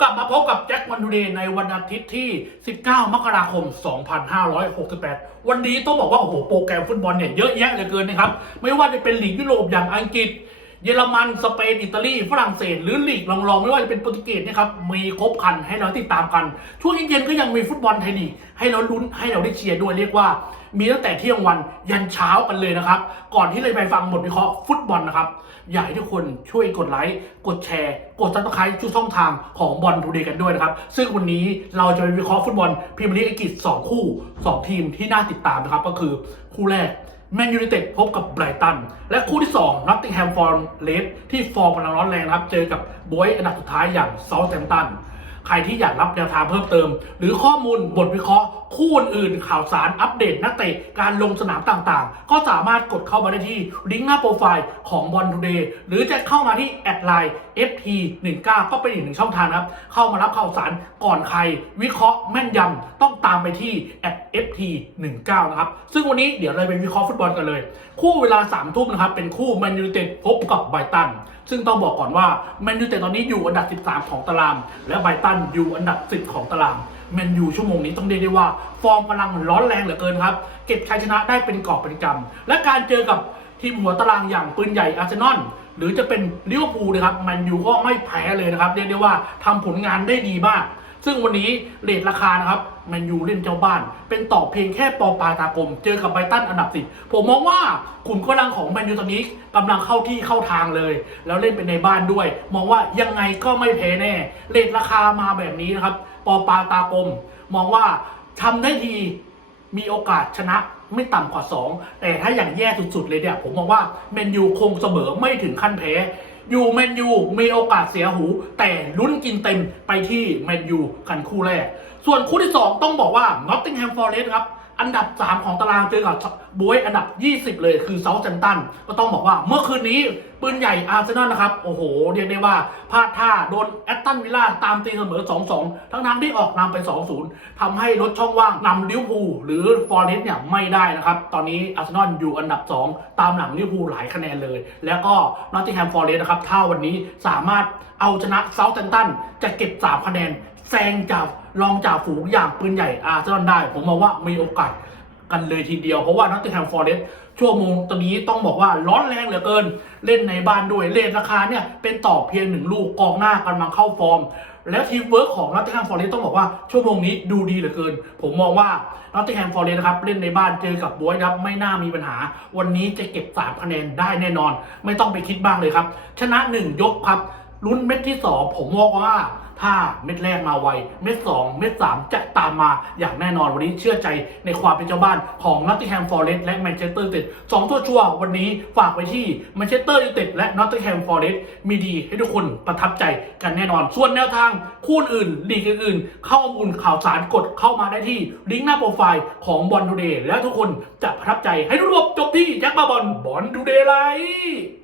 กลับมาพบกับแจ็ควันดูเดย์ในวันอาทิตย์ที่ 19 มกราคม 2568 วันนี้ต้องบอกว่า โอ้โห โปรแกรมฟุตบอลเนี่ยเยอะแยะเหลือเกินนะครับ ไม่ว่าจะเป็นลีกยุโรปอย่างอังกฤษ เยอรมัน สเปน อิตาลี ฝรั่งเศส หรือลีกรองๆ ไม่ว่าจะเป็นโปรตุเกสนะครับ มีครบคันให้เราติดตามกัน ช่วงเย็นๆก็ยังมีฟุตบอลไทยลีกให้เราลุ้นให้เราได้เชียร์ด้วยเรียกว่า มีตั้งแต่เที่ยงวันยันเช้ากันเลยนะครับ ก่อนที่เราไปฟังบทวิเคราะห์ฟุตบอลนะครับ อยากให้ทุกคนช่วยกดไลค์ กดแชร์ กดซับสไครต์ทุกช่องทางของบอลทูเดย์กันด้วยนะครับ ซึ่งวันนี้เราจะไปวิเคราะห์ฟุตบอลพรีเมียร์ลีกอังกฤษ2คู่ 2 ทีมที่น่าติดตามนะครับ ก็คือคู่แรก แมนยูไนเต็ดพบกับไบรตัน และคู่ที่2นอตติงแฮมฟอร์เลสที่ฟอร์มกำลังร้อนแรงนะครับ เจอกับบวยอันดับสุดท้ายอย่างเซาท์แซมตัน ใครที่อยากรับแนวทางเพิ่มเติม หรือข้อมูลบทวิเคราะห์ คู่อื่นข่าวสารอัปเดตนักเตะการลงสนามต่างๆ ก็สามารถกดเข้ามาได้ที่ลิงก์หน้าโปรไฟล์ของบอลทูเดย์หรือจะเข้ามาที่แอดไลน์ FT19 ก็เป็นอีกหนึ่งช่องทางครับ เข้ามารับข่าวสารก่อนใคร วิเคราะห์แม่นยำต้องตามไปที่แอด FT19 นะครับ ซึ่งวันนี้เดี๋ยวเราไปวิเคราะห์ฟุตบอลกันเลย คู่เวลา3ทุ่มนะครับ เป็นคู่แมนยูเต็ดพบกับไบตัน ซึ่งต้องบอกก่อนว่าแมนยูแต่ตอนนี้อยู่อันดับ 13 ของตาราง และไบรตันอยู่อันดับ 10 ของตารางแมนยูชั่วโมงนี้ต้องเรียกได้ว่า ฟอร์มกำลังร้อนแรงเหลือเกินครับ เก็บชัยชนะได้เป็นกอบเป็นกำและการเจอกับทีมหัวตารางอย่างปืนใหญ่อาร์เซนอลหรือจะเป็นลิเวอร์พูลนะครับแมนยูก็ไม่แพ้เลยนะครับเรียกได้ว่าทำผลงานได้ดีมาก ซึ่งวันนี้เรทราคานะครับแมนยูเล่นเจ้าบ้าน เป็นต่อเพียงแค่ปอปาตากลม เจอกับไบตันอันดับสิบผมมองว่าขุมกำลังของแมนยูตอนนี้กำลังเข้าที่เข้าทางเลย แล้วเล่นเป็นในบ้านด้วย มองว่ายังไงก็ไม่แพ้แน่เรทราคามาแบบนี้นะครับปอปาตากลม มองว่าทำได้ดีมีโอกาสชนะไม่ต่ำกว่า 2 แต่ถ้าอย่างแย่สุดๆเลยเนี่ยผมมองว่าแมนยูคงเสมอไม่ถึงขั้นแพ้ อยู่แมนยูมีโอกาสเสียหู แต่ลุ้นกินเต็มไปที่แมนยูกันคู่แรก ส่วนคู่ที่ 2 ต้องบอกว่านอตติงแฮมฟอร์เรสต์ครับ อันดับ 3 ของตารางเจอกับบวยอันดับ 20 เลยคือเซาท์แ m มตันก็ต้องบอกว่าเมื่อคืนนี้ปืนใหญ่อาร์เซนอลนะครับ โอ้โห เรียกได้ว่าพลาดท่าโดนแอตตันวิลล่าตามตีเสมอ 2-2 ทั้งๆที่ออกนำไป 2-0ทำให้ลดช่องว่างนำลิวพูหรือฟอร์เรสต์เนี่ยไม่ได้นะครับ ตอนนี้อาร์เซนอลอยู่อันดับ 2 ตามหลังลิวพูหลายคะแนนเลย แล้วก็นอตติงแฮมฟอร์เรสต์นะครับถ้าวันนี้สามารถเอาชนะเซาท์แ m มตันจะเก็บ 3 คะแนน แซงจากรองจ่าฝูงอย่างปืนใหญ่อาร์เซนอลได้ ผมมองว่ามีโอกาสกันเลยทีเดียว เพราะว่านักเตะแฮมฟอร์เรสต์ชั่วโมงตอนนี้ต้องบอกว่าร้อนแรงเหลือเกิน เล่นในบ้านด้วยเล่นราคาเนี่ยเป็นต่อเพียงหนึ่งลูกกองหน้ากำลังเข้าฟอร์ม แล้วทีมเวิร์กของนัตติงแฮมฟอร์เรสต์ต้องบอกว่าชั่วโมงนี้ดูดีเหลือเกิน ผมมองว่านัตติงแฮมฟอร์เรสต์นะครับเล่นในบ้านเจอกับบวยครับไม่น่ามีปัญหา วันนี้จะเก็บ3คะแนนได้แน่นอน ไม่ต้องไปคิดบ้างเลยครับ ชนะ 1 ยกครับ ลุ้นเม็ดที่ 2 ผมมองว่าถ้าเม็ดแรกมาไว เม็ด 2 เม็ด 3 จะตามมาอย่างแน่นอนวันนี้เชื่อใจในความเป็นเจ้าบ้านของนอตติงแฮมฟอร์เรสต์และแมนเชสเตอร์ยูไนเต็ดสองตัวชัวร์วันนี้ฝากไว้ที่แมนเชสเตอร์ยูไนเต็ดและนอตติงแฮมฟอร์เรสต์มีดีให้ทุกคนประทับใจกันแน่นอน ส่วนแนวทางคู่อื่นลีกอื่นๆข้อมูลข่าวสารกดเข้ามาได้ที่ลิงก์หน้าโปรไฟล์ของบอลทูเดย์แล้วทุกคนจะประทับใจให้ทุกรวบจบที่แจ็คมาบอลบอลทูเดย์ไลท์